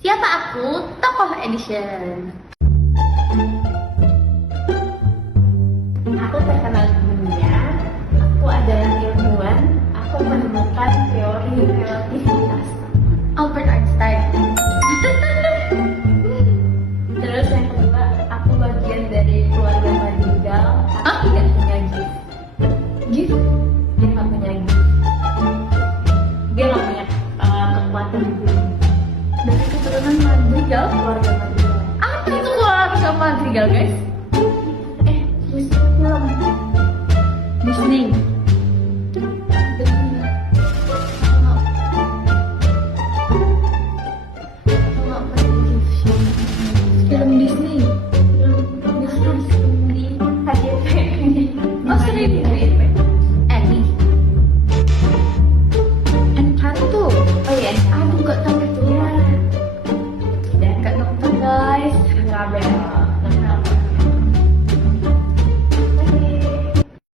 Siapa aku? Tokoh Edition. Aku terkenal di dunia. Aku adalah ilmuwan. Aku menemukan teori relativitas. Albert Einstein. Terus yang kedua, aku bagian dari keluarga Madrigal. Aku tidak punya gift. Gift. Dia nggak punya gift. Dia nggak punya kekuatan di bumi. Dari keturunan Madrigal. Keluarga Madrigal. Apa itu keluarga Madrigal, guys? Terus film. Disney. Film Disney. Oh, sering. Annie. Encanto. Oh iya, Aduh, gak tahu itu. ya. Dan Gak nonton, guys. Nggak bel.